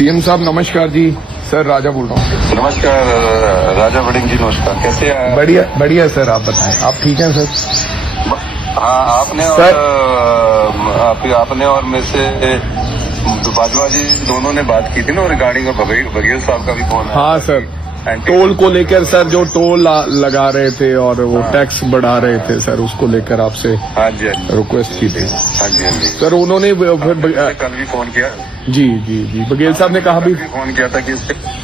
CM साहब नमस्कार जी। Sir राजा बोल रहा हूँ। नमस्कार राजा वड़िंग जी, नमस्कार। कैसे हैं? बढ़िया बढ़िया सर, आप बताएं, आप ठीक हैं सर? हाँ, आपने सर। और आपने और में से बाजवा जी दोनों ने बात की थी ना, और गाड़ी का बघेल साहब का भी फोन है। हाँ सर, टोल को लेकर सर, जो टोल लगा रहे थे और वो टैक्स बढ़ा रहे थे सर, उसको लेकर आपसे हाँ जी रिक्वेस्ट की थी। हाँ जी सर उन्होंने कल भी फोन किया। जी जी जी, बघेल साहब ने कहा भी फोन किया था कि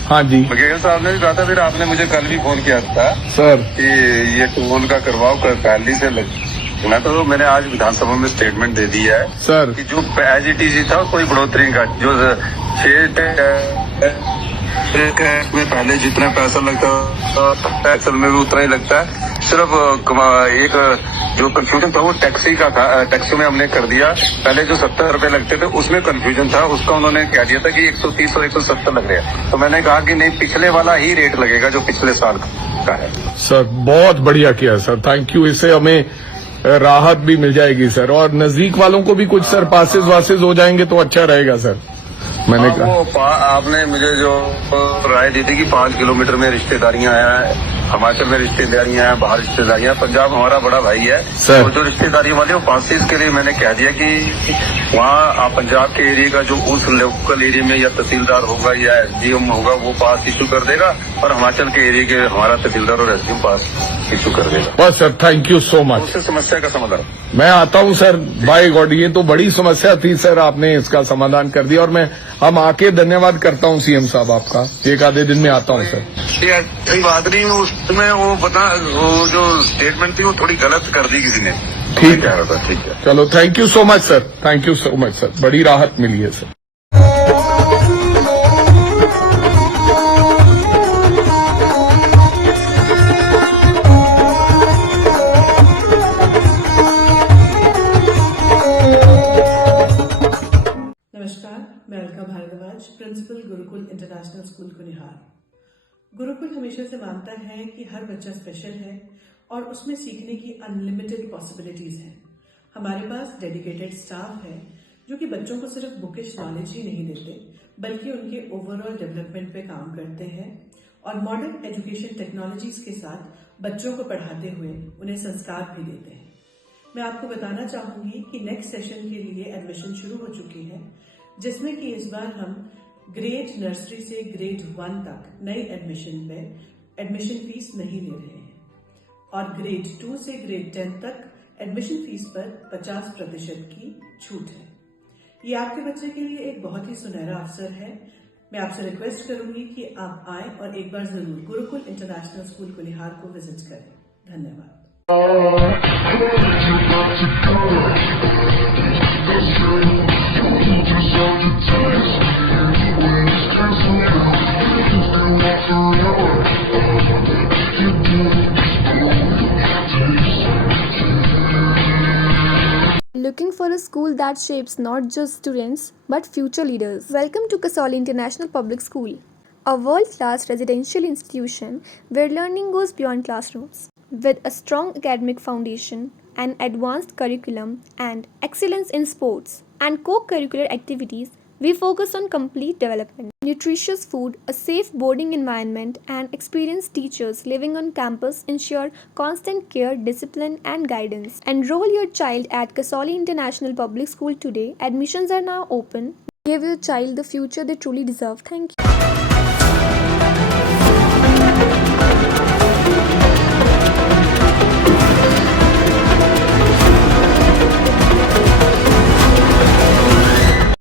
हाँ जी, बघेल साहब ने भी कहा था, फिर आपने मुझे कल भी फोन किया था सर कि ये टोल का करवाओ, पहली से लगना। तो मैंने आज विधानसभा में स्टेटमेंट दे दिया है सर कि जो एज इट इज था कोई बढ़ोतरी का, जो 6 में पहले जितना पैसा लगता है असल में भी उतना ही लगता है। सिर्फ एक जो कंफ्यूजन था वो टैक्सी का था, टैक्सी में हमने कर दिया। पहले जो 70 रुपए लगते थे उसमें कंफ्यूजन था, उसका उन्होंने कह दिया था कि 130 और 170 लग रहे हैं। तो मैंने कहा कि नहीं, पिछले वाला ही रेट लगेगा जो पिछले साल का है। सर बहुत बढ़िया किया सर, थैंक यू। इससे हमें राहत भी मिल जाएगी सर, और नजदीक वालों को भी कुछ सर पासेस वासेस हो जाएंगे तो अच्छा रहेगा सर। मैंने कहा आपने मुझे जो राय दी थी कि 5 किलोमीटर में रिश्तेदारियां हैं, हिमाचल में रिश्तेदारियां हैं, बाहर रिश्तेदारियां, पंजाब हमारा बड़ा भाई है सर। तो जो रिश्तेदारी वाले वो पासेस के लिए मैंने कह दिया कि वहाँ पंजाब के एरिया का जो उस लोकल एरिया में या तहसीलदार होगा या एसडीएम होगा वो पास इशू कर देगा, और हिमाचल के एरिया के हमारा तहसीलदार और एसडीएम पास इशू कर देगा। बस sir, thank you so much. उससे समस्या का समाधान मैं आता हूँ सर, बाय गॉड, ये तो बड़ी समस्या थी सर, आपने इसका समाधान कर दिया, और हम आके धन्यवाद करता हूँ सीएम साहब आपका। एक आधे दिन में आता हूँ सर। ऐसी बात नहीं, उसमें वो जो स्टेटमेंट थी वो थोड़ी गलत कर दी किसी ने। ठीक है, ठीक है, चलो, thank you so much sir, thank you so much sir, बड़ी राहत मिली है सर। नमस्कार, मैं Alka Bhardwaj, principal Gurukul international school Kunihar. Gurukul हमेशा से मानता है कि हर बच्चा स्पेशल है और उसमें सीखने की अनलिमिटेड पॉसिबिलिटीज हैं। हमारे पास डेडिकेटेड स्टाफ है जो कि बच्चों को सिर्फ बुकिश नॉलेज ही नहीं देते, बल्कि उनके ओवरऑल डेवलपमेंट पे काम करते हैं और मॉडर्न एजुकेशन टेक्नोलॉजीज के साथ बच्चों को पढ़ाते हुए उन्हें संस्कार भी देते हैं। मैं आपको बताना चाहूंगी कि नेक्स्ट सेशन के लिए एडमिशन शुरू हो चुकी है, जिसमें कि इस बार हम ग्रेड नर्सरी से ग्रेड 1 तक नई एडमिशन पे एडमिशन फीस नहीं ले रहे हैं, और ग्रेड 2 से ग्रेड 10 तक एडमिशन फीस पर 50% की छूट है। ये आपके बच्चे के लिए एक बहुत ही सुनहरा अवसर है। मैं आपसे रिक्वेस्ट करूंगी कि आप आए और एक बार जरूर गुरुकुल इंटरनेशनल स्कूल कुनिहार को विजिट करें। धन्यवाद। Looking for a school that shapes not just students but future leaders? Welcome to Kasoli International Public School, a world-class residential institution where learning goes beyond classrooms. With a strong academic foundation, an advanced curriculum, and excellence in sports and co-curricular activities, we focus on complete development. Nutritious food, a safe boarding environment, and experienced teachers living on campus ensure constant care, discipline, and guidance. Enroll your child at Kasoli International Public School today. Admissions are now open. Give your child the future they truly deserve. Thank you.